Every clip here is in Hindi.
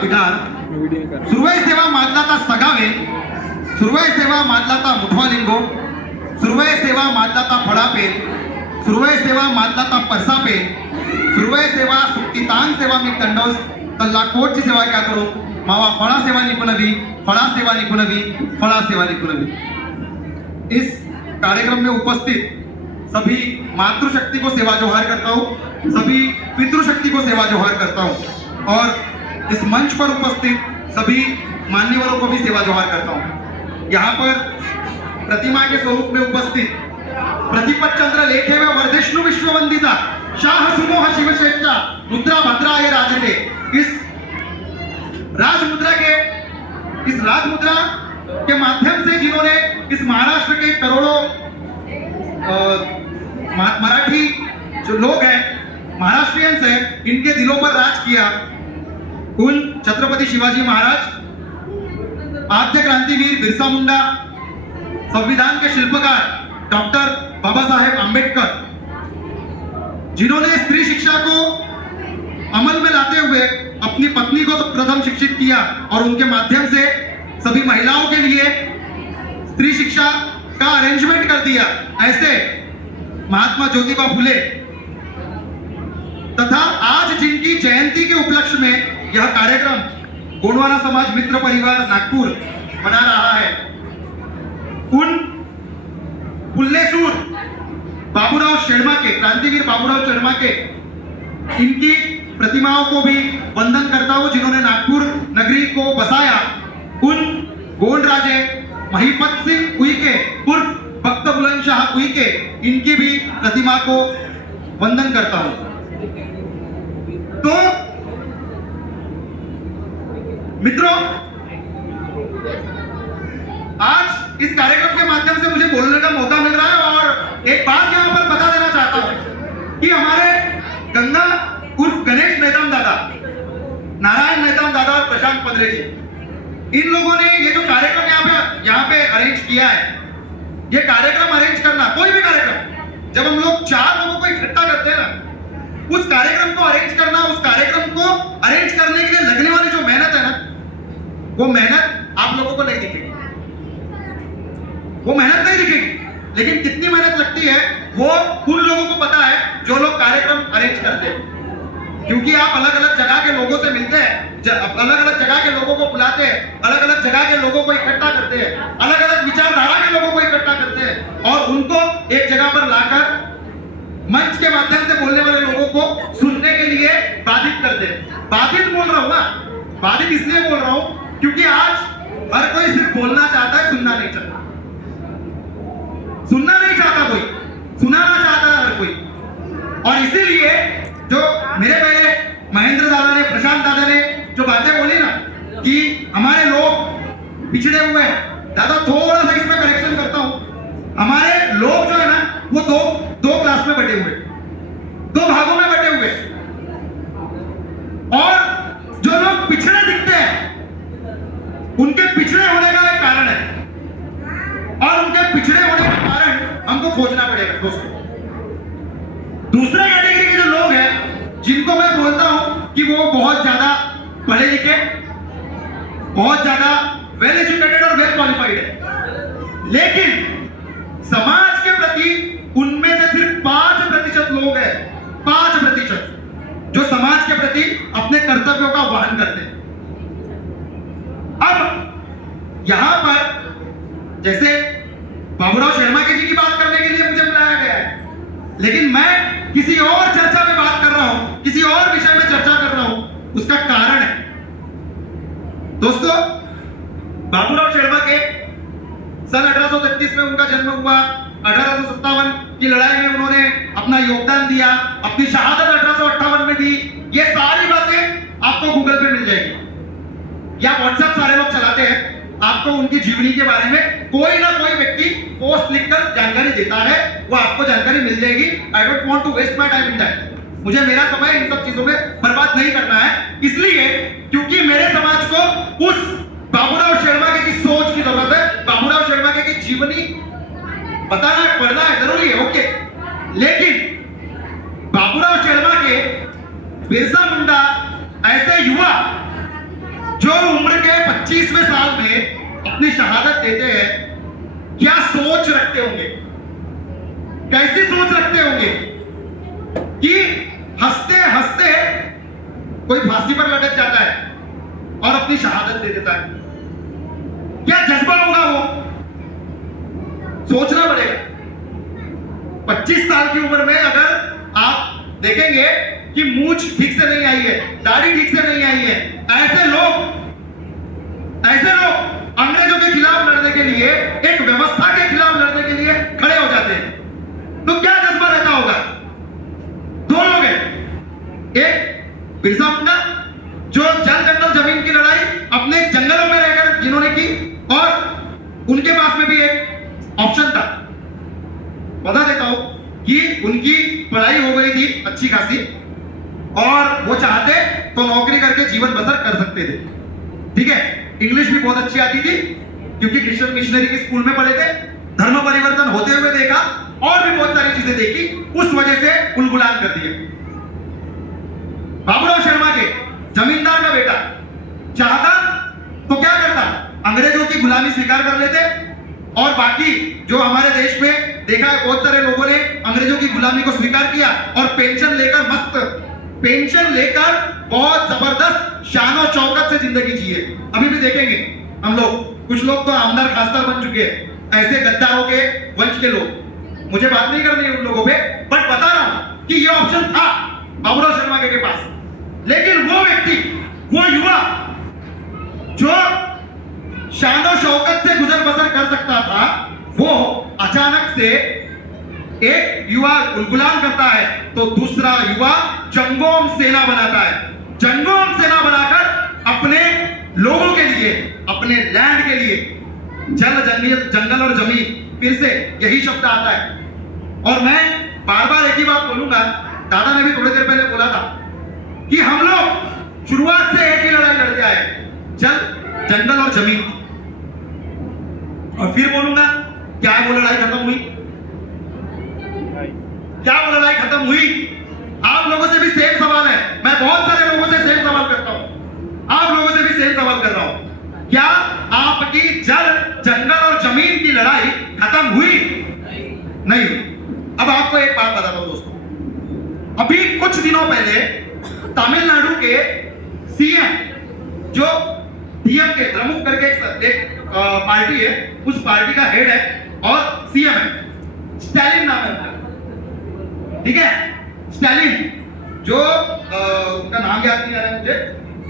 बिडार, सुरवाई सेवा माजलाता सगावे, सुरवाई सेवा माजलाता मुठवा लिंगो, सुरवाई सेवा माजलाता फळापेल, सुरवाई सेवा माजलाता परसापेल, सुरवाई सेवा सुट्टी तांग सेवा मी तंडोस तल्ला कोटची सेवा क्या करो मावा फळा सेवा निपुणवी, फळा सेवा निपुणवी, फळा सेवा निपुणवी। इस कार्यक्रम में उपस्थित सभी मातृशक्ति को सेवा जोहार करता हूँ, सभी पितृशक्ति को सेवा जोहार करता हूँ और इस मंच पर उपस्थित सभी मान्यवरों को भी सेवा जोहार करता हूँ। यहाँ पर प्रतिमा के स्वरूप में उपस्थित प्रतिपत चंद्र लेखे व वर्धिष्णु विश्ववंदिता शाह सुमोह शिवश्रेष्ठा मुद्रा भद्राय राजते, इस राजमुद्रा के माध्यम से जिन्होंने इस महाराष्ट्र के करोड़ों मराठी जो लोग हैं, महाराष्ट्रियंस हैं, इनके दिलों पर राज किया, उन छत्रपति शिवाजी महाराज, आद्य क्रांतिवीर बिरसा मुंडा, संविधान के शिल्पकार डॉक्टर बाबा साहेब आंबेडकर, जिन्होंने स्त्री शिक्षा को अमल में लाते हुए अपनी पत्नी को प्रथम शिक्षित किया और उनके माध्यम से सभी महिलाओं के लिए स्त्री शिक्षा का अरेंजमेंट कर दिया। ऐसे महात्मा ज्योतिबा फुले तथा आज जिनकी जयंती के उपलक्ष्य में यह कार्यक्रम गोंडवाना समाज मित्र परिवार नागपुर बना रहा है, उन पुल्लेसूर बाबूराव शेर्मा के, क्रांतिवीर बाबूराव शेर्मा के, इनकी प्रतिमाओं को भी वंदन करता हूं जिन्होंने नागपुर नगरी को बसाया। उन गोंड राजे महिपत सिंह उइके उर्फ भक्त बुलंदशाह उइके, इनकी भी प्रतिमा को वंदन करता हूं। तो मित्रों, आज इस कार्यक्रम के माध्यम से मुझे बोलने का मौका मिल रहा है और एक बात यहां पर बता देना चाहता हूं कि हमारे गंगा उर्फ गणेश नेताम दादा, नारायण नेताम दादा और प्रशांत पदरे जी, इन लोगों ने ये जो कार्यक्रम यहाँ पे अरेंज किया है, ये कार्यक्रम अरेंज करना, कोई भी कार्यक्रम, जब हम लोग 4 लोगों को इकट्ठा करते हैं ना, उस कार्यक्रम को अरेंज करना, उस कार्यक्रम को अरेंज करने के लिए लगने वाली जो मेहनत है ना, वो मेहनत आप लोगों को नहीं दिखेगी, वो मेहनत नहीं दिखेगी, लेकिन कितनी मेहनत लगती है वो उन लोगों को पता है जो लोग कार्यक्रम अरेंज करते हैं। क्योंकि आप अलग अलग जगह के लोगों से मिलते हैं, अलग अलग जगह के लोगों को बुलाते हैं, अलग अलग जगह के लोगों को इकट्ठा करते हैं, अलग अलग विचारधारा के लोगों को इकट्ठा करते हैं और उनको एक जगह पर लाकर मंच के माध्यम से बोलने वाले लोगों को सुनने के लिए बाधित करते हैं। बाधित बोल रहा हूं ना, बाधित इसलिए बोल रहा हूं क्योंकि आज हर कोई सिर्फ बोलना चाहता है, सुनना नहीं चाहता, सुनना नहीं चाहता कोई, सुनाना चाहता है हर कोई। और इसीलिए जो मेरे पहले महेंद्र दादा ने, प्रशांत दादा ने जो बातें बोली ना कि हमारे लोग पिछड़े हुए हैं, दादा थोड़ा सा इसमें करेक्शन करता हूं, हमारे लोग जो है ना वो दो क्लास में बटे हुए, 2 भागों में बटे हुए, और जो लोग पिछड़े दिखते हैं उनके पिछड़े होने का एक कारण है और उनके पिछड़े होने का कारण हमको खोजना पड़ेगा दोस्तों। दूसरे कैटेगरी के जो लोग हैं जिनको मैं बोलता हूं कि वो बहुत ज्यादा पढ़े लिखे, बहुत ज्यादा वेल एजुकेटेड और वेल क्वालिफाइड है, लेकिन समाज के प्रति उनमें से सिर्फ 5% लोग हैं, 5% जो समाज के प्रति अपने कर्तव्यों का वहन करते हैं। अब यहां पर जैसे बाबूराव शर्मा जी की बात करने के लिए मुझे बुलाया गया है, लेकिन मैं किसी और चर्चा में बात कर रहा हूं, किसी और विषय में चर्चा कर रहा हूं। उसका कारण है दोस्तों, बाबूराव शर्मा के सन 1833 में उनका जन्म हुआ, 1857 की लड़ाई में उन्होंने अपना योगदान दिया, अपनी शहादत 1858 में दी। ये सारी बातें आपको गूगल पे मिल जाएगी या व्हाट्सएप सारे लोग चलाते हैं, आपको उनकी जीवनी के बारे में कोई ना कोई व्यक्ति पोस्ट लिखकर जानकारी देता है, वो आपको जानकारी मिल जाएगी। I don't want to waste my time in that, मुझे मेरा समय इन सब चीजों में बर्बाद नहीं करना है, इसलिए क्योंकि मेरे समाज को उस बाबूराव शर्मा की सोच की जरूरत है। बाबूराव शर्मा की जीवनी बताना पढ़ना है, जरूरी है, ओके, लेकिन बाबूराव शर्मा के बिरसा मुंडा ऐसे युवा जो उम्र के 25वें साल में अपनी शहादत देते हैं, क्या सोच रखते होंगे, कैसी सोच रखते होंगे कि हंसते हंसते कोई फांसी पर लटक जाता है और अपनी शहादत दे देता है। क्या जज्बा होगा वो, सोचना पड़ेगा। 25 साल की उम्र में अगर आप देखेंगे कि मूंछ ठीक से नहीं आई है, दाढ़ी ठीक से नहीं आई है, ऐसे लोग अंग्रेजों के खिलाफ लड़ने के लिए, एक व्यवस्था के खिलाफ लड़ने के लिए खड़े हो जाते हैं, तो क्या जज्बा रहता होगा? दो लोग हैं, एक बिरसा मुंडा जो जल जंगल जमीन की लड़ाई अपने जंगलों में रहकर जिन्होंने की, और उनके पास में भी एक ऑप्शन था, बता देता हूं कि उनकी पढ़ाई हो गई थी अच्छी खासी और वो चाहते तो नौकरी करके जीवन बसर कर सकते थे, ठीक है। इंग्लिश भी बहुत अच्छी आती थी क्योंकि क्रिश्चियन मिशनरी के स्कूल में पढ़े थे, धर्म परिवर्तन होते हुए देखा और भी बहुत सारी चीजें देखी, उस वजह से गुलगुलान कर दिए। बाबूराव शर्मा के जमींदार का बेटा चाहता तो क्या करता, अंग्रेजों की गुलामी स्वीकार कर लेते, और बाकी जो हमारे देश में देखा है बहुत सारे लोगों ने अंग्रेजों की गुलामी को स्वीकार किया और पेंशन लेकर, मस्त पेंशन लेकर बहुत जबरदस्त शान और शौकत से जिंदगी जिए। अभी भी देखेंगे हम लोग, कुछ लोग तो आमदार खासदार बन चुके हैं, ऐसे गद्दारों के वंश के लोग। मुझे बात नहीं करनी है उन लोगों पे, बट बता रहा हूं कि ये ऑप्शन था बाबूराव शर्मा के पास। लेकिन वो व्यक्ति, वो युवा जो शान और शौकत से गुजर बसर कर सकता था, वो अचानक से एक युवा गुलगुलान करता है तो दूसरा युवा जंगोम सेना बनाता है। जंगोम सेना बनाकर अपने लोगों के लिए, अपने लैंड के लिए, जंगल और जमीन, फिर से यही शब्द आता है। और मैं बार बार एक ही बात बोलूंगा, दादा ने भी थोड़ी देर पहले बोला था कि हम लोग शुरुआत से एक ही लड़ाई लड़ते आए, जंगल और जमीन। और फिर बोलूंगा क्या वो लड़ाई खत्म हुई, क्या वो लड़ाई खत्म हुई? आप लोगों से भी सेम सवाल है, मैं बहुत सारे लोगों से सेम सवाल करता हूं, आप लोगों से भी सेम सवाल कर रहा हूं, क्या आपकी जंगल और जमीन की लड़ाई खत्म हुई? नहीं हुई। अब आपको एक बात बताता हूं दोस्तों, अभी कुछ दिनों पहले तमिलनाडु के सीएम, जो डीएम के द्रमुक करके एक पार्टी है, उस पार्टी का हेड है और सीएम है, स्टालिन नाम है उनका, ठीक है। स्टालिन जो उनका नाम याद नहीं आ रहा है मुझे,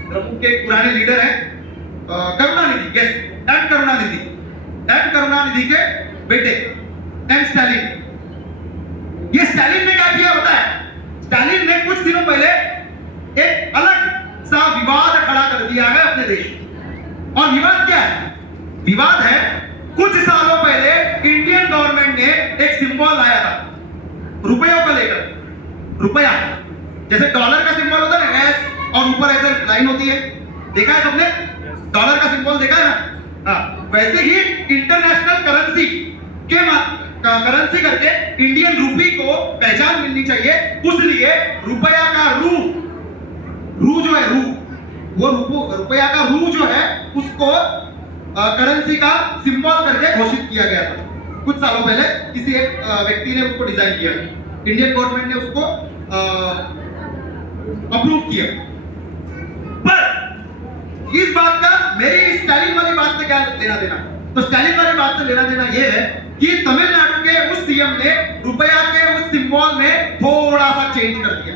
द्रमुक के पुराने लीडर हैं, करुणानिधि, यस, एम करुणानिधि के बेटे एम स्टालिन। ये स्टालिन ने क्या किया होता है, स्टालिन ने कुछ दिनों पहले एक अलग सा विवाद खड़ा कर दिया है अपने देश में। और विवाद क्या है? विवाद है कुछ सालों पहले इंडियन गवर्नमेंट ने एक सिंबल लाया था रुपयों को लेकर। रुपया जैसे डॉलर का सिंबल होता है ना, एस और ऊपर ऐसे लाइन होती है, देखा है सबने? डॉलर का सिंबल देखा है ना? हाँ, वैसे ही इंटरनेशनल करेंसी के करेंसी करके इंडियन रूपी को पहचान मिलनी चाहिए, उसलिए रुपया का रू जो है, वो रुपया का रू जो है उसको करेंसी का सिंबल करके घोषित किया गया था कुछ सालों पहले। किसी एक व्यक्ति ने उसको डिजाइन किया, इंडियन गवर्नमेंट ने उसको अप्रूव किया। पर इस बात का मेरी स्टालिन वाली बात से क्या लेना देना? तो स्टालिन वाली बात से लेना देना यह है कि तमिलनाडु के उस सीएम ने रुपया के उस सिंबल में थोड़ा सा चेंज कर दिया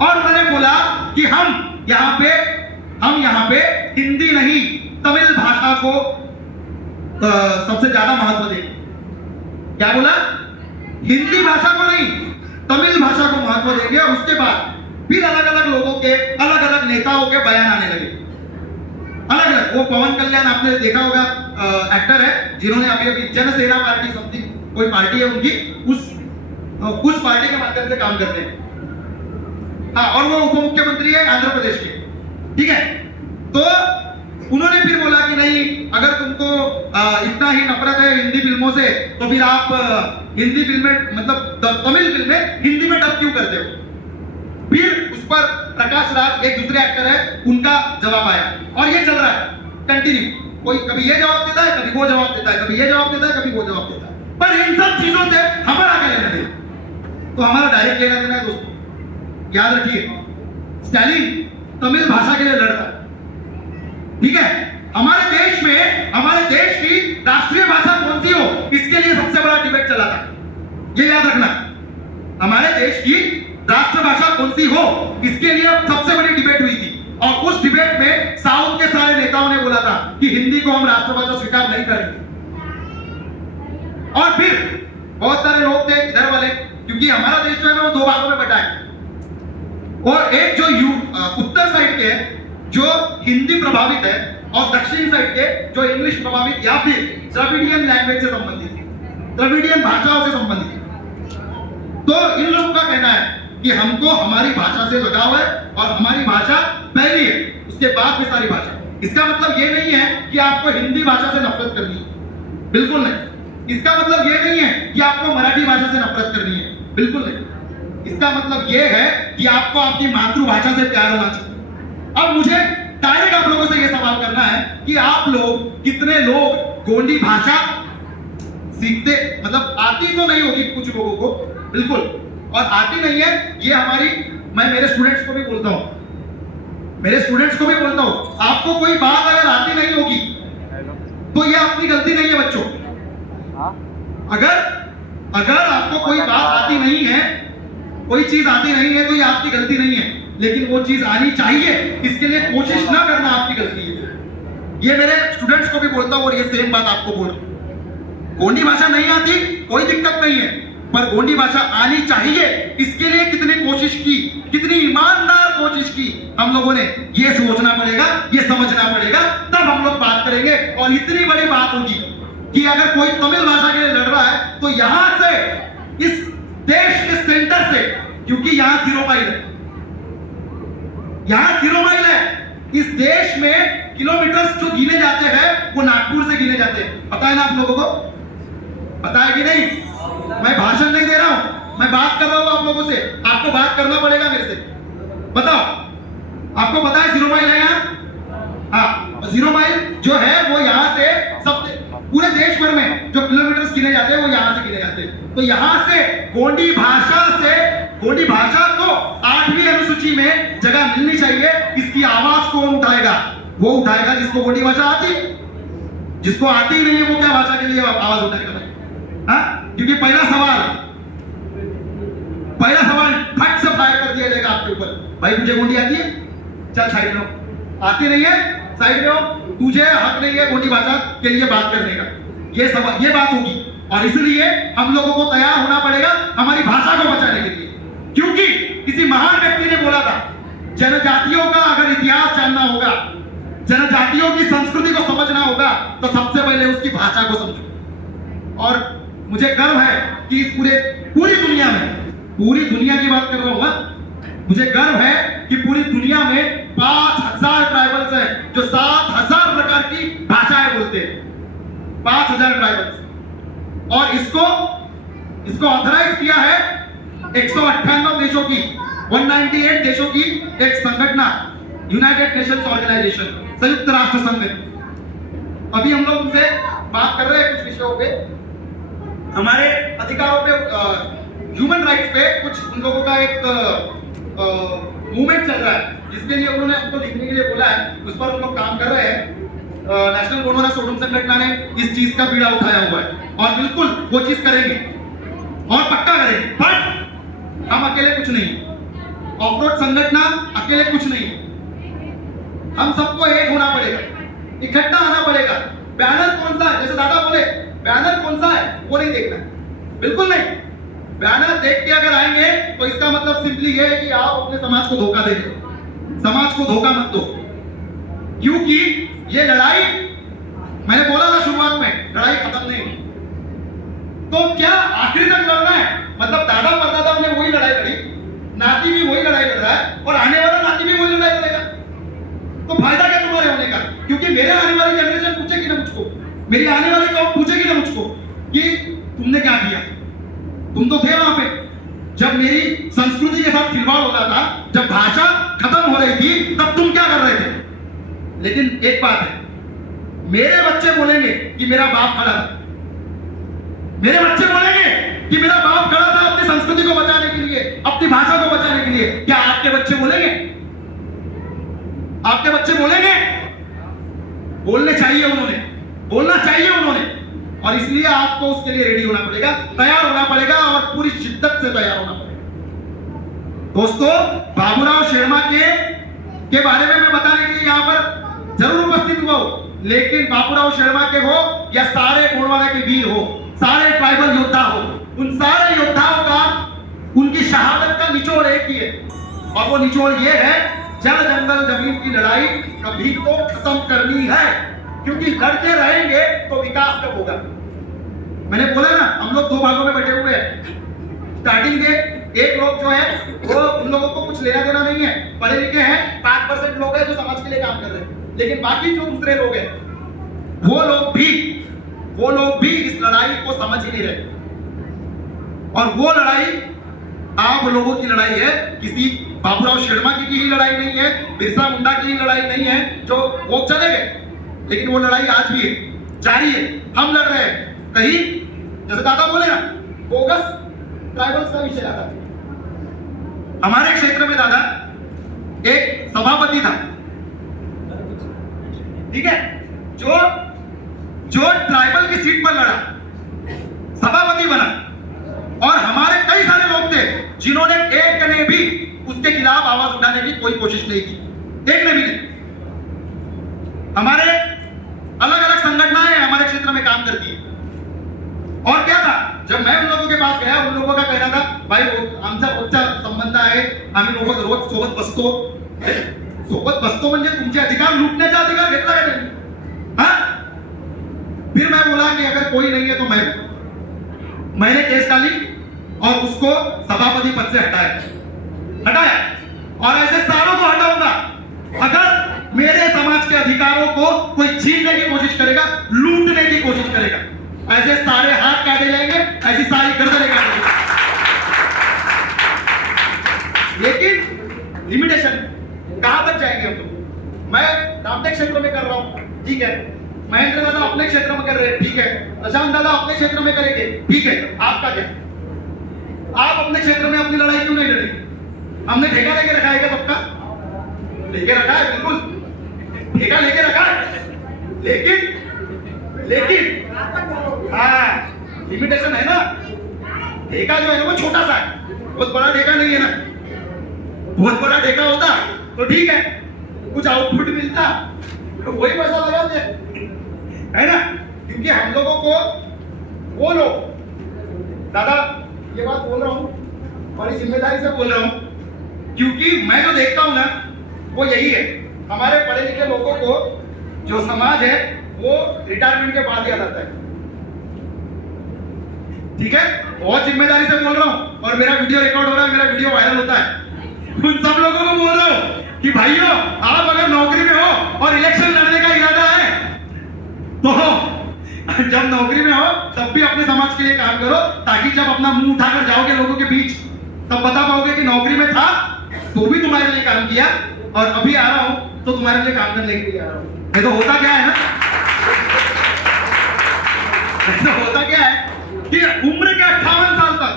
और उन्होंने बोला कि हम यहाँ पे हिंदी नहीं तमिल भाषा को सबसे ज्यादा महत्व देंगे। क्या बोला? हिंदी भाषा को नहीं, तमिल भाषा को महत्व देंगे। और उसके बाद फिर अलग अलग लोगों के, अलग अलग नेताओं के बयान आने लगे, अलग अलग। वो पवन कल्याण आपने देखा होगा, एक्टर है, जिन्होंने अभी जनसेना पार्टी समथिंग कोई पार्टी है उनकी, उस पार्टी के माध्यम से काम करते हैं। हाँ, और वो उप मुख्यमंत्री है आंध्र प्रदेश के, ठीक है। तो उन्होंने फिर बोला कि नहीं, अगर तुमको इतना ही नफरत है हिंदी फिल्मों से, तो फिर आप हिंदी फिल्में, मतलब तमिल फिल्में हिंदी में डब क्यों करते हो? फिर पर प्रकाश राज एक दूसरे एक्टर है, उनका जवाब आया और ये चल रहा है कंटिन्यू। कोई कभी ये जवाब देता है, कभी वो जवाब देता है, कभी ये जवाब देता है, कभी वो जवाब देता है। पर इन सब चीजों से हमारा क्या लेना देना? तो हमारा डायरेक्ट लेना देना है दोस्तों। याद रखिए, स्टालिन तमिल भाषा के लिए लड़ता है, ठीक है? हमारे देश की राष्ट्रीय भाषा कौन सी हो, इसके लिए सबसे बड़ा डिबेट चला था। ये याद रखना, हमारे देश की राष्ट्रभाषा कौन सी हो, इसके लिए सबसे बड़ी डिबेट हुई थी। और उस डिबेट में साउथ के सारे नेताओं ने बोला था कि हिंदी को हम राष्ट्रभाषा स्वीकार नहीं करेंगे। और फिर बहुत सारे लोग थे इधर वाले, क्योंकि हमारा देश जो है ना वो दो भागों में बटा है। और एक जो उत्तर साइड के जो हिंदी प्रभावित है और दक्षिण साइड के जो इंग्लिश प्रभावित या फिर द्रविडियन लैंग्वेज से संबंधित है, द्रविडियन भाषाओं से संबंधित है। तो इन लोगों का कहना है कि हमको हमारी भाषा से लगाव है और हमारी भाषा पहली है, उसके बाद में सारी भाषा। इसका मतलब ये नहीं है कि आपको हिंदी भाषा से नफरत करनी है, बिल्कुल नहीं। इसका मतलब ये नहीं है कि आपको मराठी भाषा से नफरत करनी है, बिल्कुल नहीं। इसका मतलब ये है कि आपको आपकी मातृभाषा से प्यार होना चाहिए। अब मुझे डायरेक्ट आप लोगों से ये सवाल करना है कि आप लोग कितने लोग गोंडी भाषा सीखते, मतलब आती तो नहीं होगी कुछ लोगों को, बिल्कुल, और आती नहीं है ये मैं मेरे स्टूडेंट्स को भी बोलता हूं, आपको कोई बात अगर आती नहीं होगी तो ये अपनी गलती नहीं है बच्चों। अगर आपको कोई बात आती नहीं है, कोई चीज आती नहीं है, तो ये आपकी गलती नहीं है, लेकिन वो चीज आनी चाहिए, इसके लिए कोशिश ना करना आपकी गलती है। ये मेरे स्टूडेंट्स को भी बोलता हूं और ये सेम बात आपको बोल रहा हूं। गोंडी भाषा नहीं आती कोई दिक्कत नहीं है, पर गोंडी भाषा आनी चाहिए, इसके लिए कितनी कोशिश की, कितनी ईमानदार कोशिश की हम लोगों ने, ये सोचना पड़ेगा, ये समझना पड़ेगा, तब हम लोग बात करेंगे। और इतनी बड़ी बात होगी कि अगर कोई तमिल भाषा के लिए लड़ रहा है तो यहां से, इस देश के सेंटर से, क्योंकि यहां 0 माइल है, यहां 0 माइल है, इस देश में किलोमीटर्स जो गिने जाते हैं वो नागपुर से गिने जाते हैं। पता है ना आप लोगों को? पता है कि नहीं? मैं भाषण नहीं दे रहा हूं, मैं बात कर रहा हूं आप लोगों से। आपको बात करना पड़ेगा मेरे से। बताओ, आपको पता है 0 माइल है यहाँ? हाँ, 0 माइल जो है वो यहाँ से सब पूरे देश भर में जो किलोमीटर्स गिने जाते हैं वो यहाँ से गिने जाते हैं। तो यहाँ से गोंडी भाषा को 8वीं अनुसूची में जगह मिलनी चाहिए। इसकी आवाज कौन उठाएगा? वो उठाएगा जिसको गोंडी भाषा आती। जिसको आती ही नहीं है वो क्या भाषा के लिए आवाज उठाएगा? हाँ, क्योंकि पहला सवाल फट से फायर कर दिया जाएगा आपके ऊपर। भाई तुझे गोंडी आती है? चल साइड में हो। आती नहीं है? साइड में हो। तुझे हक नहीं है गोंडी भाषा के लिए बात करने का। ये बात होगी और इसलिए हम लोगों को तैयार होना पड़ेगा हमारी भाषा को बचाने के लिए। क्योंकि किसी महान व्यक्ति ने बोला था, जनजातियों का अगर इतिहास जानना होगा, जनजातियों की संस्कृति को समझना होगा, तो सबसे पहले उसकी भाषा को समझो। और मुझे गर्व है कि इस पूरी दुनिया की बात कर रहा हूं, मुझे गर्व है कि पूरी दुनिया में 5000 ट्राइबल्स हैं जो 7000 प्रकार की भाषाएं बोलते हैं। 5000 ट्राइबल्स। और इसको ऑथराइज किया है 198 देशों की, 198 देशों की एक संगठन, यूनाइटेड नेशंस ऑर्गेनाइजेशन, संयुक्त राष्ट्र संघ। अभी हम लोग उनसे बात कर रहे हैं कुछ विषयों पे, हमारे अधिकारों पे, ह्यूमन राइट्स पे कुछ उन लोगों का एक मूवमेंट चल रहा है, जिसके लिए उन्होंने हमको लिखने के लिए बोला है। उस पर हम लोग काम कर रहे हैं। नेशनल गोंडवाना सोडूम संगठन ने इस चीज का बीड़ा उठाया हुआ है और बिल्कुल वो चीज करेंगे और पक्का करेंगे। बट हम अकेले कुछ नहीं, ऑफ-रोड संगठन अकेले कुछ नहीं, हम सबको एक होना पड़ेगा, इकट्ठा आना पड़ेगा। बैनर कौन सा है, जैसे दादा बोले, बैनर कौन सा है वो नहीं देखना, बिल्कुल नहीं। बैनर देख के अगर आएंगे तो इसका मतलब सिंपली ये है कि आप अपने समाज को धोखा दे रहे हो। समाज को धोखा मत दो, क्योंकि ये लड़ाई, मैंने बोला था शुरुआत में, लड़ाई खत्म नहीं। तो क्या आखिरी तक लड़ना है? मतलब दादा परदादा ने वही लड़ाई लड़ी, नाती भी वही लड़ाई लड़ रहा है और आने वाला नाती भी वही लड़ाई लड़ेगा। तो फायदा क्या तुम्हारे होने का? क्योंकि मेरे आने वाली जनरेशन पूछेगी ना मुझको, मेरी आने वाली कौम पूछेगी ना मुझको कि तुमने क्या किया। तुम तो थे वहां पे जब मेरी संस्कृति के साथ खिलवाड़ हो रहा था, जब भाषा खत्म हो रही थी तब तुम क्या कर रहे थे? लेकिन एक बात है, मेरे बच्चे बोलेंगे कि मेरा बाप खड़ा था, मेरे बच्चे बोलेंगे कि मेरा बाप खड़ा था अपनी संस्कृति को बचाने के लिए, अपनी भाषा को बचाने के लिए। क्या आपके बच्चे बोलेंगे? आपके बच्चे बोलेंगे? बोलने चाहिए, उन्होंने बोलना चाहिए उन्होंने। और इसलिए आपको उसके लिए रेडी होना पड़ेगा, तैयार होना पड़ेगा और पूरी शिद्दत से तैयार होना पड़ेगा। दोस्तों, बाबूराव शर्मा के बारे में मैं बताने के लिए यहां पर जरूर उपस्थित हुआ हूं, लेकिन बाबूराव शर्मा के हो या सारे गोंडवाना के वीर हो, सारे ट्राइबल योद्धा हो, उन सारे योद्धाओं का, उनकी शहादत का निचोड़ एक ही है, और वो निचोड़ ये है, जल जंगल जमीन की लड़ाई कभी तो खत्म करनी है, क्योंकि लड़ते रहेंगे तो विकास कब होगा? मैंने बोला ना, हम लोग दो भागों में बैठे हुए हैं। स्टार्टिंग के एक लोग जो है वो, उन लोगों को कुछ लेना देना नहीं है, पढ़े लिखे हैं, 5% लोग हैं जो समाज के लिए काम कर रहे हैं, लेकिन बाकी जो दूसरे लोग हैं वो लोग भी इस लड़ाई को समझ ही नहीं रहे। और वो लड़ाई आप लोगों की लड़ाई है, किसी बाबूराव शर्मा की ही लड़ाई नहीं है, बिरसा मुंडा की ही लड़ाई नहीं है जो वो चले गए, लेकिन वो लड़ाई आज भी है, जारी है, हम लड़ रहे हैं। कहीं जैसे दादा बोले ना, बोगस ट्राइबल्स का विषय आता है। हमारे क्षेत्र में दादा एक सभापति था, ठीक है, जो ट्राइबल की सीट पर लड़ा, सभापति बना, और हमारे कई सारे लोग थे जिन्होंने एक ने भी उसके खिलाफ आवाज उठाने की कोई कोशिश नहीं की, एक ने भी नहीं। हमारे अलग अलग संगठनाएं हमारे क्षेत्र में काम करती है। और क्या था, जब मैं उन लोगों के पास गया, उन लोगों का कहना था, भाई आमचा रोजचा संबंध आहे, आम्ही लोक रोज सोबत बसतो म्हणजे तुमचे अधिकार लूटण्याचा अधिकार घेतला है त्यांनी? हाँ? फिर मैं बोला कि अगर कोई नहीं है तो मैंने केस डाली और उसको सभापति पद से हटाया, और ऐसे सारों को हटाऊंगा अगर मेरे समाज के अधिकारों को कोई छीनने की कोशिश करेगा, लूटने की कोशिश करेगा। ऐसे सारे हाथ काटे जाएंगे, ऐसी सारी गर्दनें काटेंगे। लेकिन लिमिटेशन, कहां तक जाएंगे हम लोग? मैं रामटेक क्षेत्र में कर रहा हूं, ठीक है, महेंद्र दादा अपने क्षेत्र में कर रहे हैं, ठीक है, प्रशांत दादा अपने क्षेत्र में करेंगे, ठीक है, आपका क्या? आप अपने क्षेत्र में अपनी लड़ाई क्यों नहीं लड़ेंगे? हमने ठेका लेके रखा है क्या सबका? लेके रखा है, बिल्कुल ठेका लेके रखा है, लेकिन हाँ, लिमिटेशन है ना। ठेका जो है ना वो छोटा सा है, बहुत बड़ा ठेका नहीं है ना। बहुत बड़ा ठेका होता तो ठीक है, कुछ आउटपुट मिलता तो वही पैसा लगाते, है ना। क्योंकि हम लोगों को वो लोग, दादा ये बात बोल रहा हूँ, बड़ी जिम्मेदारी से बोल रहा हूँ, क्योंकि मैं जो देखता हूँ ना वो यही है, हमारे पढ़े लिखे लोगों को जो समाज है वो रिटायरमेंट के बाद याद आता है, ठीक है। बहुत जिम्मेदारी से बोल रहा हूँ, और मेरा वीडियो रिकॉर्ड हो रहा है, मेरा वीडियो वायरल होता है। उन सब लोगों को बोल रहा हूँ कि भाइयों, आप अगर नौकरी में हो और इलेक्शन लड़ने का इरादा है तो जब नौकरी में हो तब भी अपने समाज के लिए काम करो, ताकि जब अपना मुंह उठाकर जाओगे लोगों के बीच तब बता पाओगे कि नौकरी में था तो भी तुम्हारे लिए काम किया, और अभी आ रहा हूं तो तुम्हारे लिए काम करने के लिए आ रहा हूं। नहीं तो होता क्या है ना, तो होता क्या है कि उम्र के 58 साल तक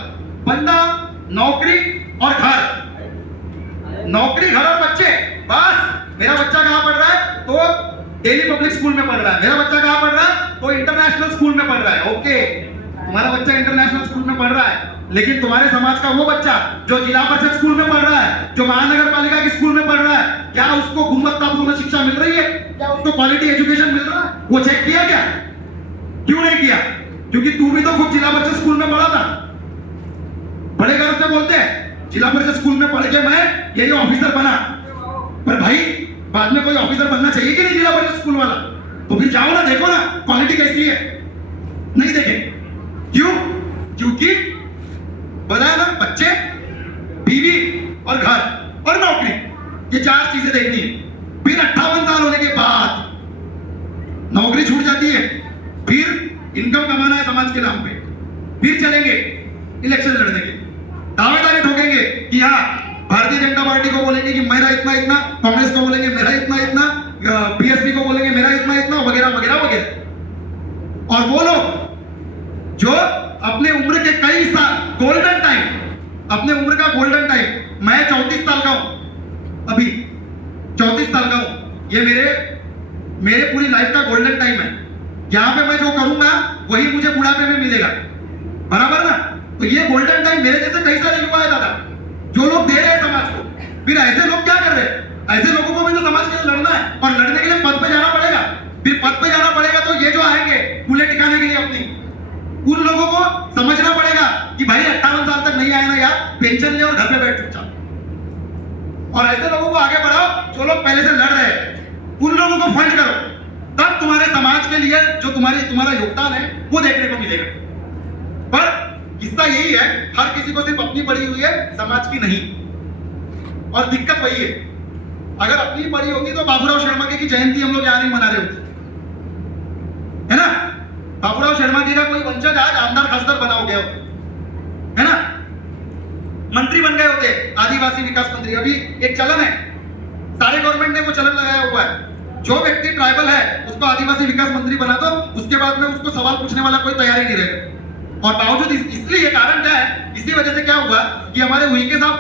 बंदा नौकरी और घर, नौकरी घर और बच्चे, बस। मेरा बच्चा कहां पढ़ रहा है? तो दिल्ली पब्लिक स्कूल में पढ़ रहा है। मेरा बच्चा कहां पढ़ रहा है? तो इंटरनेशनल स्कूल में पढ़ रहा है। ओके, तुम्हारा बच्चा इंटरनेशनल स्कूल में पढ़ रहा है, लेकिन तुम्हारे समाज का वो बच्चा जो जिला परिषद स्कूल में पढ़ रहा है, जो महानगर पालिका के स्कूल में पढ़ रहा है, क्या उसको गुणवत्तापूर्ण शिक्षा मिल रही है? क्या उसको क्वालिटी एजुकेशन मिल रहा है? वो चेक किया क्या? क्यों नहीं किया? क्योंकि तू भी तो खुद जिला परिषद स्कूल में पढ़ा था। बड़े गर्व से बोलते हैं जिला परिषद स्कूल में पढ़ के मैं यही ऑफिसर बना, पर भाई बाद में कोई ऑफिसर बनना चाहिए कि नहीं जिला परिषद स्कूल वाला? तो फिर जाओ ना, देखो ना क्वालिटी कैसी है। नहीं देखे, क्यों? क्योंकि बताया ना, बच्चे, बीवी और घर और नौकरी, ये चार चीजें देखनी है। फिर 58 साल होने के बाद नौकरी छूट जाती है, फिर इनकम कमाना है समाज के नाम पे, फिर चलेंगे इलेक्शन लड़ने के, दावेदारी ठोकेंगे कि हाँ भारतीय जनता पार्टी को बोलेंगे कि मेरा इतना इतना, कांग्रेस को बोलेंगे मेरा इतना इतना, बीएसपी को बोलेंगे मेरा इतना इतना, वगैरह वगैरह वगैरह। और वो लोग जो अपने उम्र के कई साल गोल्डन टाइम, अपने उम्र का गोल्डन टाइम, मैं 34 साल का हूं, अभी 34 साल का हूं, ये मेरे पूरी लाइफ का गोल्डन टाइम है। यहाँ पे मैं जो करूंगा वही मुझे बुढ़ापे में मिलेगा, बराबर ना। तो ये गोल्डन टाइम मेरे जैसे कई सारे युवा है दादा, जो लोग दे रहे हैं समाज को। फिर ऐसे लोग क्या कर रहे हैं? ऐसे लोगों को भी तो समाज के लिए लड़ना है, और लड़ने के लिए पद पे जाना पड़ेगा। फिर पद पे जाना पड़ेगा तो ये जो आएंगे कूले टिकाने के लिए अपनी, उन लोगों को समझना पड़ेगा कि भाई 58 साल तक नहीं आए ना यार, पेंशन ले और घर पे बैठ चुपचाप। और ऐसे लोगों को आगे बढ़ाओ जो लोग पहले से लड़ रहे हैं, उन लोगों को फंड करो, तब तुम्हारे समाज के लिए जो तुम्हारा योगदान है वो देखने को मिलेगा। पर किस्सा यही है, हर किसी को सिर्फ अपनी पड़ी हुई है, समाज की नहीं। और दिक्कत वही है, अगर अपनी पड़ी होती तो बाबूराव शर्मा की जयंती हम लोग यहाँ नहीं मना रहे होते, है ना। बाबूराव शर्मा जी का कोई वंशज आज आमदार खासदार बना हो गया हो, है ना, मंत्री बन गए होते, आदिवासी विकास मंत्री। अभी एक चलन है, सारे गवर्नमेंट ने वो चलन लगाया हुआ है, जो व्यक्ति ट्राइबल है उसको आदिवासी विकास मंत्री बना दो, उसके बाद में उसको सवाल पूछने वाला कोई तैयार ही नहीं रहेगा। और बावजूद इसलिए कारण क्या है, इसी वजह से क्या हुआ कि हमारे उइके साहब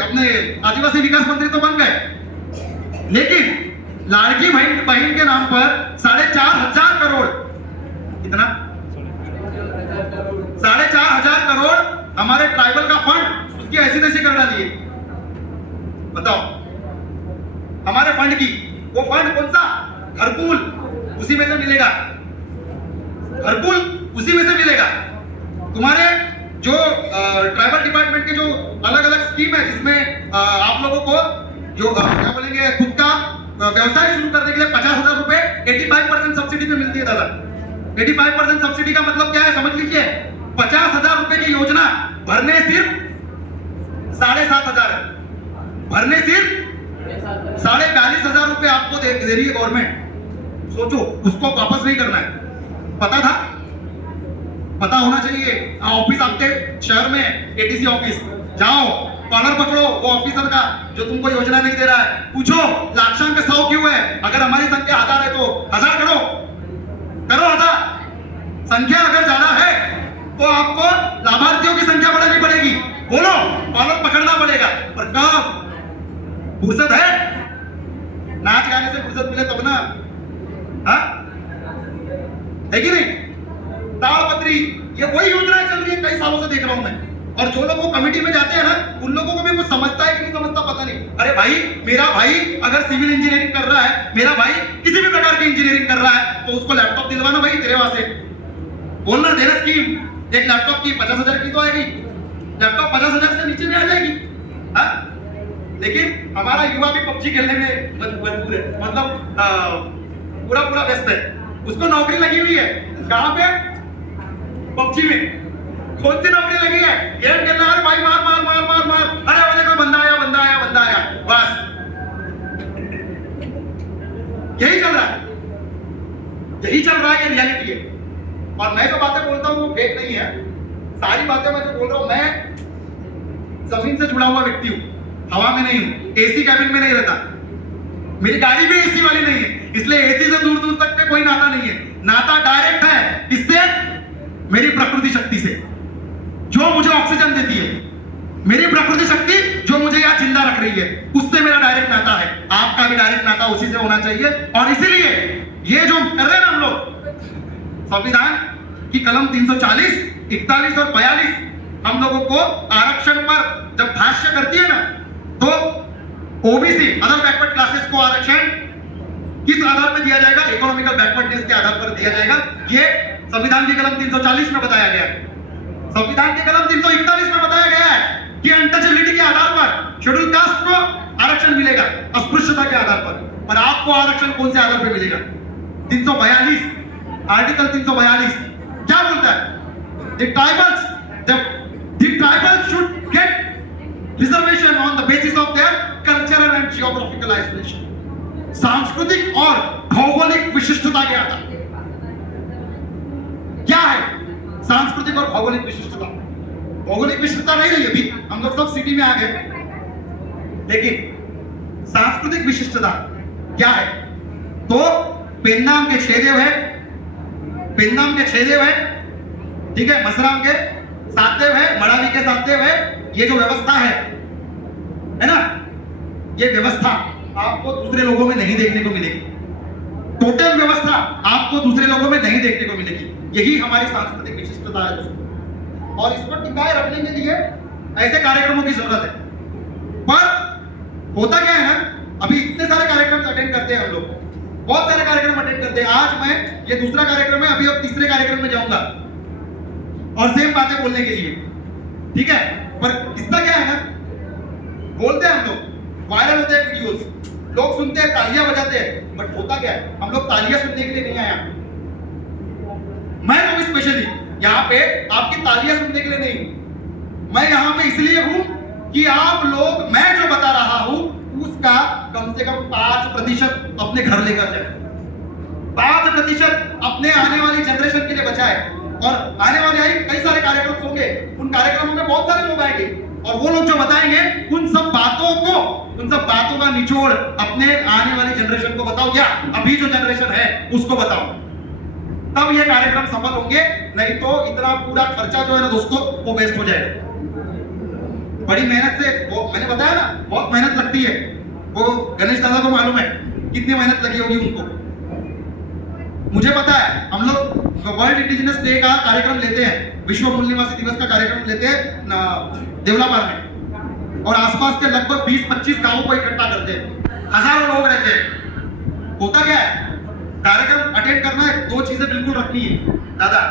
अपने आदिवासी विकास मंत्री तो बन गए, लेकिन लाड़की बहन के नाम पर 4,500 करोड़, कितना 4,500 करोड़ हमारे ट्राइबल का फंड उसकी ऐसी तैसी कर डाली है। बताओ, हमारे फंड की, वो फंड कौन सा? हरकुल, उसी में से मिलेगा, हरकुल उसी में से मिलेगा। तुम्हारे जो ट्राइबल डिपार्टमेंट के जो अलग अलग स्कीम है, जिसमें आप लोगों को जो क्या बोलेंगे, खुद का व्यवसाय शुरू करने के लिए 50,000 रुपए 85% सब्सिडी पे मिलती है दादा। 85% सब्सिडी का मतलब क्या है समझ लीजिए, 50,000 रुपए की योजना भरने सिर्फ 7,500 है, भरने सिर्फ 42,500 रुपए आपको दे रही है गवर्नमेंट। सोचो, उसको वापस नहीं करना है। पता था, पता होना चाहिए। ऑफिस आपके शहर में एटीसी ऑफिस जाओ, कॉलर पकड़ो वो ऑफिसर का जो तुमको योजना नहीं दे रहा है, पूछो लाक्षांक 100 क्यों है, अगर हमारी संख्या 1000 है तो 1000 करो 1000। संख्या अगर ज्यादा है तो आपको लाभार्थियों की संख्या बढ़ानी पड़ेगी, बोलो कॉलर पकड़ना पड़ेगा। पर कब फुर्सत है? नाच गाने से फुर्सत मिले तब ना, हाँ है कि नहीं? तालपत्री, ये वही योजनाएं चल रही है, कई सालों से देख रहा हूं मैं। और जो लोग वो कमेटी में जाते हैं ना, उन लोगों को भी कुछ समझता है कि नहीं समझता पता नहीं। अरे भाई, मेरा भाई अगर सिविल इंजीनियरिंग कर रहा है, मेरा भाई किसी भी प्रकार की इंजीनियरिंग कर रहा है, तो उसको लैपटॉप दिलवाना भाई तेरे वहां से, बोलना देना स्कीम। एक लैपटॉप की 50,000 की तो आएगी, लैपटॉप 50,000 से नीचे में आ जाएगी, हाँ? लेकिन हमारा युवा भी पबजी खेलने में मजबूर है, मतलब पूरा व्यस्त है। उसको नौकरी लगी हुई है, कहां पे? पबजी में। कौन सी नौकरी लगी है? गेम खेलना है भाई, मार मार मार मार मार, अरे वो देखो बंदा आया बंदा आया बंदा आया, बस यही चल रहा है, यही चल रहा है, ये रियलिटी है। और मैं जो बातें बोलता हूँ वो फेक नहीं है, सारी बातें मैं जो बोल रहा हूँ, मैं जमीन से जुड़ा हुआ व्यक्ति हूँ, हवा में नहीं हूँ, एसी कैबिन में नहीं रहता, मेरी गाड़ी भी एसी वाली नहीं है, इसलिए एसी से दूर दूर तक पे कोई नाता नहीं है। नाता डायरेक्ट है, किससे? मेरी प्रकृति शक्ति से, जो मुझे ऑक्सीजन देती है, मेरी प्रकृति शक्ति जो मुझे यहाँ जिंदा रख रही है, उससे मेरा डायरेक्ट नाता है। आपका भी डायरेक्ट नाता उसी से होना चाहिए। और इसीलिए ये जो कर रहे हैं हम लोग, संविधान की कलम 340, 41 और 42 हम लोगों को आरक्षण पर जब भाष्य करती है ना, तो ओबीसी अदर बैकवर्ड क्लासेस को आरक्षण किस आधार पर दिया जाएगा? इकोनॉमिकल बैकवर्डनेस के आधार पर दिया जाएगा। ये संविधान की कलम 340 में बताया गया है। संविधान की कलम 341 में बताया गया है कि अनटचेबिलिटी के आधार पर शेड्यूल कास्ट को आरक्षण मिलेगा, अस्पृश्यता के आधार पर। और आपको आरक्षण कौन से आधार पर मिलेगा? 342, आर्टिकल 342 क्या बोलता है? The tribals should get reservation on the basis of their cultural and geographical isolation, सांस्कृतिक और भौगोलिक विशिष्टता के आधार। क्या है सांस्कृतिक और भौगोलिक विशिष्टता? भौगोलिक विशिष्टता नहीं रही, अभी हम लोग सब सिटी में आ गए, लेकिन सांस्कृतिक विशिष्टता क्या है? तो पेन्नाम के 6 देव है, पेन्नाम के 6 देव है, ठीक है, मसराम के 7 देव है, मड़ावी के 7 देव है। ये जो व्यवस्था है ना, ये व्यवस्था आपको दूसरे लोगों में नहीं देखने को मिलेगी। टोटल व्यवस्था आपको दूसरे लोगों में नहीं देखने को मिलेगी। यही हमारी सांस्कृतिक विशिष्टता है दोस्तों, और इसको टिकाए रखने के लिए ऐसे कार्यक्रमों की जरूरत है। पर होता क्या है ना, अभी इतने सारे कार्यक्रम अटेंड करते हैं हम लोग, बहुत सारे कार्यक्रम अटेंड करते हैं। आज मैं, ये दूसरा कार्यक्रम है, अभी अब तीसरे कार्यक्रम में जाऊंगा और सेम बातें बोलने के लिए, ठीक है। पर इसका क्या है ना, बोलते हैं हम लोग, वायरल होते हैं वीडियोस, लोग सुनते हैं, तालियां बजाते हैं, बट होता क्या है, हम लोग तालियां सुनने के लिए नहीं आया। मैं तो स्पेशली यहाँ पे आपकी तालियां सुनने के लिए नहीं, मैं यहाँ पे इसलिए हूं कि आप लोग, मैं जो बता रहा हूं उसका कम से कम 5% अपने घर लेकर जाए, 5% अपने आने वाली जनरेशन के लिए बचाए। और आने वाले कई सारे कार्यक्रम होंगे, उन कार्यक्रमों में बहुत सारे लोग आएंगे और वो लोग जो बताएंगे उन सब बातों को, उन सब बातों का निचोड़ अपने आने वाली जनरेशन को बताओ, क्या अभी जो जनरेशन है उसको बताओ, तब ये कार्यक्रम सफल होंगे। नहीं तो इतना पूरा खर्चा जो है ना दोस्तों, वो वेस्ट हो जाएगा। बड़ी मेहनत से, वो मैंने बताया ना, बहुत मेहनत लगती है, वो गणेश दादा को मालूम है कितनी मेहनत लगी होगी उनको, मुझे पता है। हम लोग वर्ल्ड इंडिजिनस डे का कार्यक्रम लेते हैं, विश्व मूल निवासी दिवस का कार्यक्रम लेते हैं देवलापार में, और आसपास के लगभग 20-25 गांवों को इकट्ठा करते हैं, हजारों लोग रहते हैं। होता क्या है, कार्यक्रम अटेंड करना है, 2 चीजें बिल्कुल रखनी है दादा।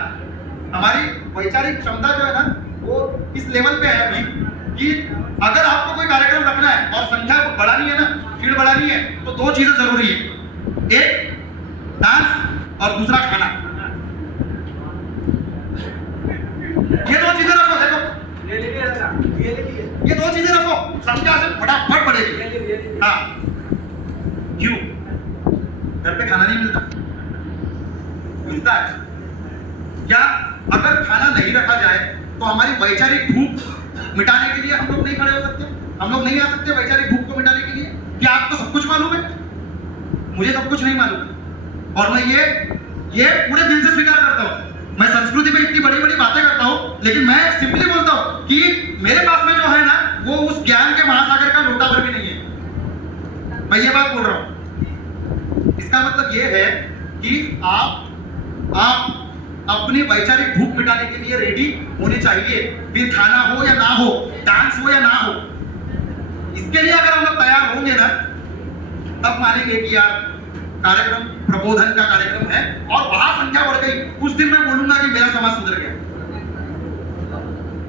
हमारी वैचारिक क्षमता जो है ना, वो इस लेवल पे है अभी कि अगर आपको कोई कार्यक्रम रखना है और संख्या बढ़ानी है ना, भीड़ बढ़ानी है, तो 2 चीजें जरूरी है, एक डांस और दूसरा खाना। ये 2 चीजें रखो, देखो ये 2 चीजें रखो, संख्या से फटाफट बढ़ेगी। हाँ, क्यों? घर पे खाना नहीं मिलता, मिलता है क्या? अगर खाना नहीं रखा जाए तो हमारी वैचारिक भूख मिटाने के लिए हम लोग नहीं खड़े हो सकते, हम लोग नहीं आ सकते वैचारिक भूख को मिटाने के लिए। क्या आपको सब कुछ मालूम है? मुझे सब कुछ नहीं मालूम है, और मैं ये पूरे दिल से स्वीकार करता हूँ। मैं संस्कृति में इतनी बड़ी बड़ी बातें करता हूँ, लेकिन मैं सिंपली बोलता हूँ कि मेरे पास में जो है ना, वो उस ज्ञान के महासागर का लोटा भर भी नहीं है। मैं ये बात बोल रहा हूँ। इसका मतलब ये है कि आप अपनी वैचारिक भूख मिटाने के लिए रेडी होने चाहिए, फिर खाना हो या ना हो, डांस हो या ना हो। इसके लिए अगर हम लोग तैयार होंगे ना, तब मानेंगे कि यार कार्यक्रम प्रबोधन का कार्यक्रम है, और वहां संख्या बढ़ गई, उस दिन मैं बोलूंगा कि मेरा समाज सुधर गया।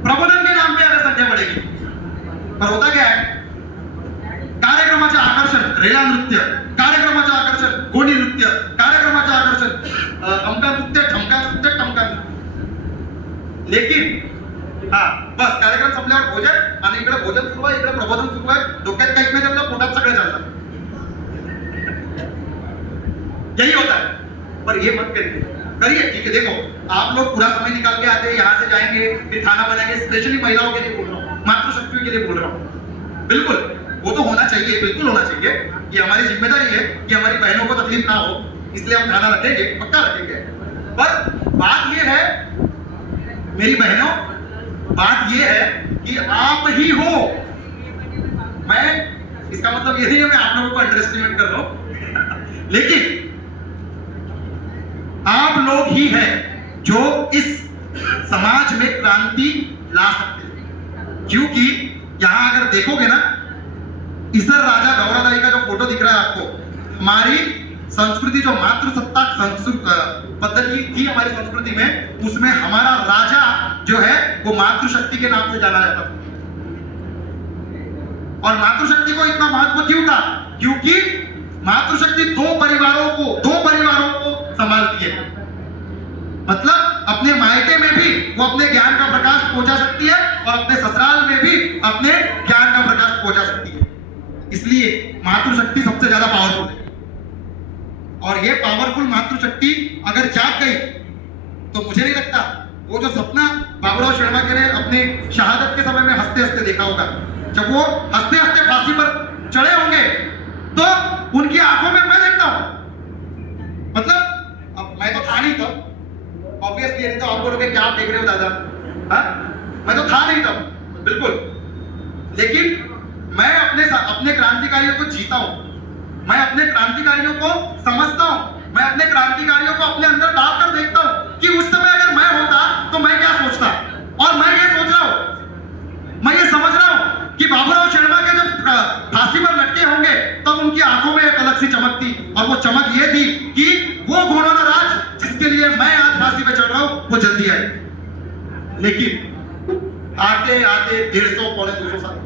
प्रबोधन के नाम पे अगर संख्या बढ़ेगी, पर होता क्या है, कार्यक्रमाचे आकर्षण रेला नृत्य, कार्यक्रमाचे आकर्षण गोणी नृत्य, कार्यक्रमाचे आकर्षण अमका नृत्य, ठमका नृत्य, टमका नृत्य। लेकिन हाँ, बस कार्यक्रम संपल्यावर भोजन, आणि इकडे भोजन सुरू आहे, इकडे प्रबोधन सुरू आहे, डोक्यात काहीच नाही चाललं, पोटात सगळं चालतं। यही होता है, पर ये मत करिए, ठीक है। देखो, आप लोग पूरा समय निकाल के आते हैं, यहाँ से जाएंगे, फिर खाना बनाएंगे, स्पेशली महिलाओं के लिए बोल रहा हूँ, मातृशक्ति के लिए बोल रहा हूँ। बिल्कुल, वो तो होना चाहिए, बिल्कुल होना चाहिए, ये हमारी जिम्मेदारी है कि हमारी बहनों को तकलीफ ना हो, इसलिए हम खाना रखेंगे, पक्का रखेंगे। पर बात ये है मेरी बहनों, बात ये है कि आप ही हो, मैं इसका मतलब ये नहीं है मैं आप लोगों को अंडर एस्टिमेट कर रहा हूं, लेकिन आप लोग ही हैं जो इस समाज में क्रांति ला सकते हैं। क्योंकि यहां अगर देखोगे ना, इसर राजा गौरादाई का जो फोटो दिख रहा है आपको, हमारी संस्कृति जो मातृसत्ता पद्धति थी हमारी संस्कृति में, उसमें हमारा राजा जो है वो मातृशक्ति के नाम से जाना जाता था। और मातृशक्ति को इतना महत्व क्यों था? क्योंकि मातृशक्ति दो परिवारों को संभालती है। मतलब अपने मायके में भी वो अपने ज्ञान का प्रकाश पहुंचा सकती है और अपने ससुराल में भी अपने ज्ञान का प्रकाश पहुंचा सकती है। इसलिए मातृशक्ति सबसे ज्यादा पावरफुल है। और ये पावरफुल मातृशक्ति अगर जाग गई तो मुझे नहीं लगता वो जो सपना बाबूराव शर्मा ने अपने शहादत के समय में हंसते हंसते देखा होगा, जब वो हंसते हंसते फांसी पर चढ़े होंगे तो उनकी आंखों में मैं देखता हूं, मतलब अब मैं तो था नहीं तब, ऑब्वियसली नहीं तो आप बोलोगे क्या आप देख रहे हो दादा, हाँ मैं तो था नहीं तब बिल्कुल, लेकिन मैं अपने क्रांतिकारियों को जीता हूं, मैं अपने क्रांतिकारियों को समझता हूं, मैं अपने क्रांतिकारियों को अपने अंदर डालकर देखता हूं कि उस समय अगर मैं होता तो मैं क्या सोचता। और मैं ये सोच रहा हूं, मैं ये समझ रहा हूं कि बाबूराव शर्मा के जब फांसी पर लटके होंगे तब उनकी आंखों में एक अलग सी चमक थी, और वो चमक ये थी कि वो गोंडवाना राज जिसके लिए मैं आज फांसी पे चढ़ रहा हूं वो जल्दी आई। लेकिन आते आते 150 पौने 200 साल,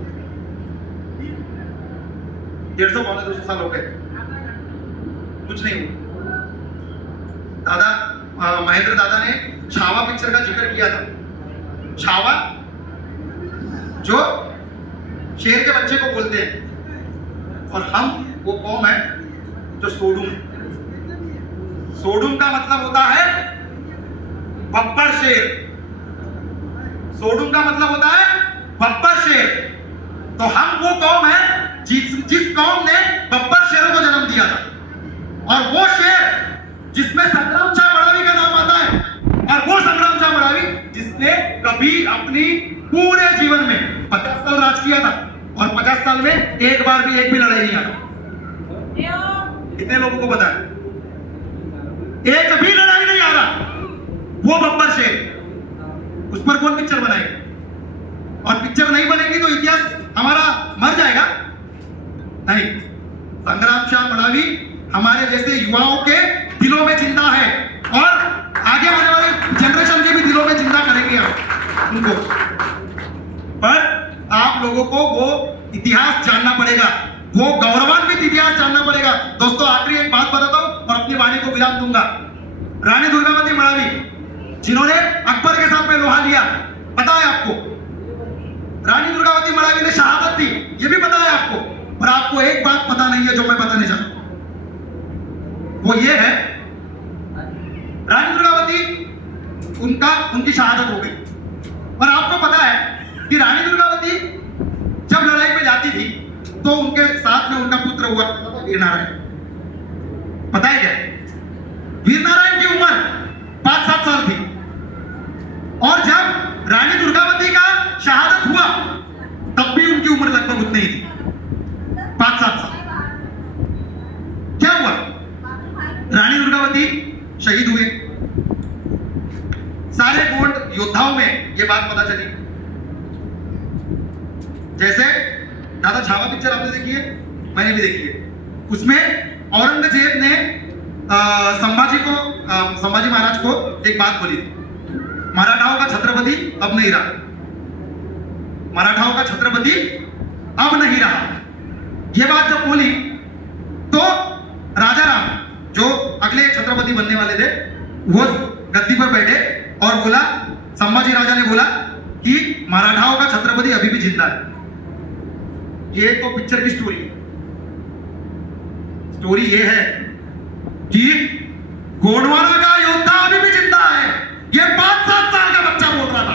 150 पौने 200 साल हो गए, कुछ नहीं हुआ। दादा महेंद्र दादा ने छावा पिक्चर का जिक्र किया था। छावा जो शेर के बच्चे को बोलते हैं, और हम वो कौम है जो सोडूम। सोडूम का मतलब होता है बब्बर शेर, सोडूम का मतलब होता है बब्बर शेर। तो हम वो कौम है जिस कौम ने बब्बर शेरों को जन्म दिया था, और वो शेर जिसमें संग्राम शाह मडावी का नाम आता है, और वो संग्राम शाह मडावी जिसने कभी अपनी पूरे जीवन में 50 साल राज किया था, और 50 साल में एक बार भी एक भी लड़ाई नहीं आता। कितने लोगों को पता है? एक भी लड़ाई नहीं आ रहा, वो बब्बर शेर। उस पर कौन पिक्चर बनाएगा? और पिक्चर नहीं बनेगी तो इतिहास हमारा मर जाएगा। नहीं, संग्राम शाह मडावी हमारे जैसे युवाओं के दिलों में जिंदा है, और आगे आने वाले जनरेशन के भी दिलों में जिंदा करेंगे हम उनको। पर आप लोगों को वो इतिहास जानना पड़ेगा, वो गौरवान्वित इतिहास जानना पड़ेगा। दोस्तों आखिरी एक बात बताता हूं और अपनी वाणी को विराम दूंगा। रानी दुर्गावती मडावी जिन्होंने अकबर के साथ में लोहा लिया, पता है आपको? रानी दुर्गावती मडावी ने शहादत दी, ये भी पता है आपको? पर आपको एक बात पता नहीं है जो मैं बताने जा रहा हूं, वो ये है रानी दुर्गावती उनकी शहादत हो गई, और आपको पता है कि रानी दुर्गावती जब लड़ाई पे जाती थी तो उनके साथ में उनका पुत्र हुआ वीर नारायण। पता है क्या? वीर नारायण की उम्र 5-7 साल थी, और जब रानी दुर्गावती का शहादत हुआ तब भी उनकी उम्र लगभग उतनी ही थी, 5-7 साल। क्या हुआ? रानी दुर्गावती शहीद हुए। सारे गोंड योद्धाओं में ये बात पता चली। जैसे दादा छावा पिक्चर आपने देखी है, मैंने भी देखी है। उसमें औरंगजेब ने संभाजी महाराज को एक बात बोली थी, मराठाओं का छत्रपति अब नहीं रहा, मराठाओं का छत्रपति अब नहीं रहा। यह बात जब बोली तो राजा राम जो अगले छत्रपति बनने वाले थे वो गद्दी पर बैठे और बोला, संभाजी राजा ने बोला कि मराठाओं का छत्रपति अभी भी जिंदा है। ये तो पिक्चर की स्टोरी है। स्टोरी ये है कि गोंडवाना का योद्धा अभी भी जिंदा है। ये 5-7 साल का बच्चा बोल रहा था,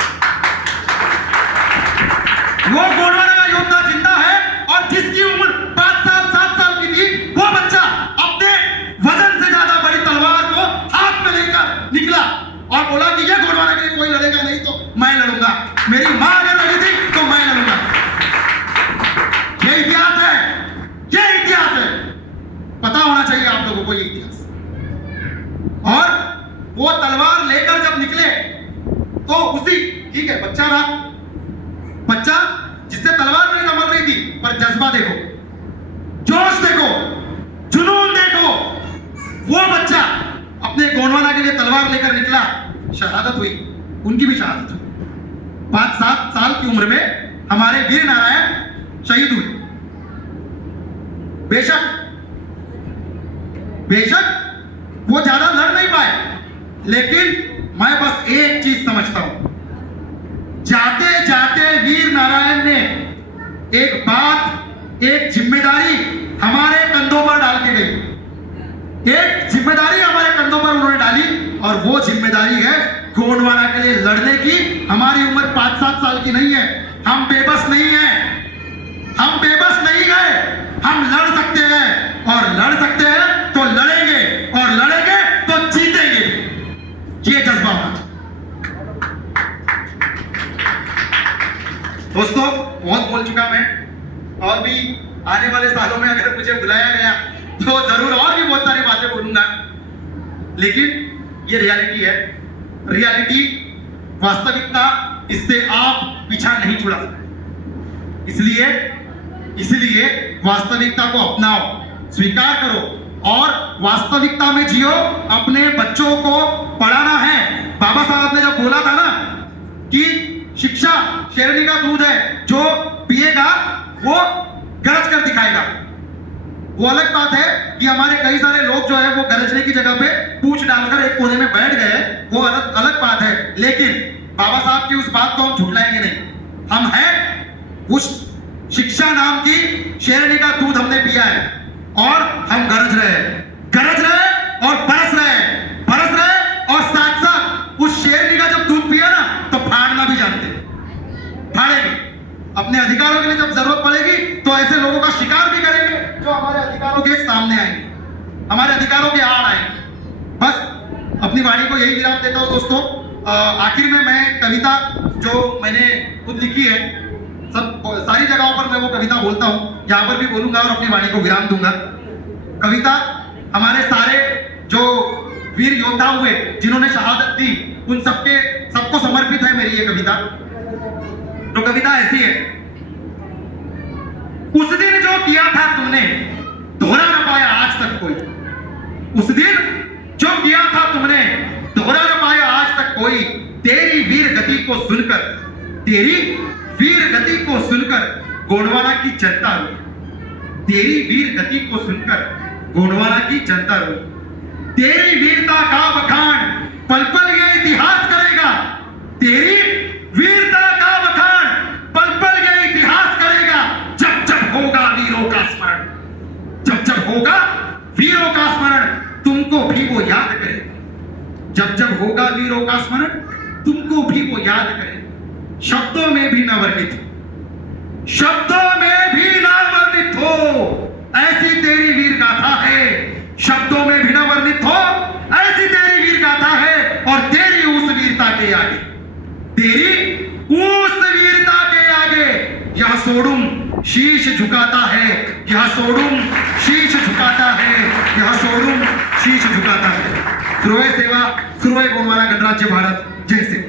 वो गोंडवाना का योद्धा जिंदा है, और जिसकी उम्र 5-7 साल की थी वो बच्चा अपने वजन से ज्यादा बड़ी तलवार को हाथ में लेकर निकला और बोला कि ये गोंडवाना के लिए कोई लड़ेगा नहीं तो मैं लड़ूंगा, मेरी मां अगर लड़ी थी तो मैं लड़ूंगा। ये इतिहास है, ये इतिहास है, पता होना चाहिए आप लोगों को ये इतिहास। और वो तलवार लेकर जब निकले तो उसी, ठीक है बच्चा रहा, बच्चा जिससे तलवार नहीं संभल रही थी, पर जज्बा देखो, जोश देखो, जुनून देखो, वो बच्चा अपने गोंडवाना के लिए तलवार लेकर निकला, शहादत हुई, उनकी भी शहादत हुई। 5-7 साल की उम्र में हमारे वीर नारायण शहीद हुए। बेशक वो ज्यादा लड़ नहीं पाए, लेकिन मैं बस एक चीज समझता हूं, जाते जाते वीर नारायण ने एक बात, एक जिम्मेदारी हमारे कंधों पर डाल के गई। एक जिम्मेदारी हमारे कंधों पर उन्होंने डाली, और वो जिम्मेदारी है गोंडवाना के लिए लड़ने की। हमारी उम्र 5-7 साल की नहीं है, हम बेबस नहीं है, हम बेबस नहीं गए, हम लड़ सकते हैं, और लड़ सकते हैं तो लड़ेंगे, और लड़ेंगे तो जीतेंगे। ये जज्बा होना चाहिए। दोस्तों, बहुत बोल चुका मैं, और भी आने वाले सालों में अगर मुझे बुलाया गया तो जरूर और भी बहुत सारी बातें बोलूंगा, लेकिन ये रियलिटी है, रियलिटी, वास्तविकता, इससे आप पीछा नहीं छुड़ा सकते। इसलिए वास्तविकता को अपनाओ, स्वीकार करो और वास्तविकता में जियो। अपने बच्चों को पढ़ाना है। बाबा साहब ने जब बोला था ना कि शिक्षा शेरनी का दूध है, जो पिएगा वो गरज कर दिखाएगा, वो अलग बात है कि हमारे कई सारे लोग जो है वो गरजने की जगह पे पूंछ डालकर एक कोने में बैठ गए, वो अलग बात है। लेकिन बाबा साहब की उस बात को हम झुठलाएंगे नहीं। हम हैं उस शिक्षा नाम की शेरनी का दूध हमने पिया है, और हम गरज रहे और बरस रहे और साथ साथ उस शेरनी का जब दूध पिया ना तो फाड़ना भी जानते, फाड़ेंगे। अपने अधिकारों के लिए जब जरूरत पड़ेगी तो ऐसे लोगों का शिकार भी करेंगे जो हमारे अधिकारों के सामने आएंगे, हमारे अधिकारों के आड़ आएंगे। बस अपनी वाणी को यही विराम देता हूं दोस्तों। आखिर में मैं कविता जो मैंने खुद लिखी है, सारी जगहों पर मैं वो कविता बोलता हूं, यहां पर भी बोलूंगा और अपनी वाणी को विराम दूंगा। कविता हमारे सारे जो वीर योद्धा हुए जिन्होंने शहादत दी, उन सबको समर्पित है मेरी ये कविता। तो कविता ऐसी है। उस दिन जो किया था तुमने, दोहरा न पाया आज तक कोई। उस दिन जो किया था तुमने, दोहरा न पाया आज तक कोई। तेरी वीर गति को सुनकर गोंडवाना की जनता रोई। तेरी वीर गति को सुनकर गोंडवाना की जनता रोई। तेरी वीरता का बखान पल पल ये इतिहास करेगा। तेरी वीरता का बखान पल पल ये इतिहास करेगा। जब जब होगा वीरों का स्मरण, जब जब होगा वीरों का स्मरण, तुमको भी वो याद करेगा। जब जब होगा वीरों का स्मरण, तुमको भी वो याद करेगा। शब्दों में भी न वर्णित हो, शब्दों में भी न वर्णित हो, ऐसी तेरी वीर गाथा है। शब्दों में भी न वर्णित हो, ऐसी तेरी वीर गाथा है। और तेरी उस वीरता के आगे, तेरी उस वीरता के आगे यह सोडुम शीश झुकाता है, यह सोडुम शीश झुकाता है, यह सोडुम शीश झुकाता है। सुरवय सेवा, सुरवय गोंडवाना गणराज्य भारत। जय श्री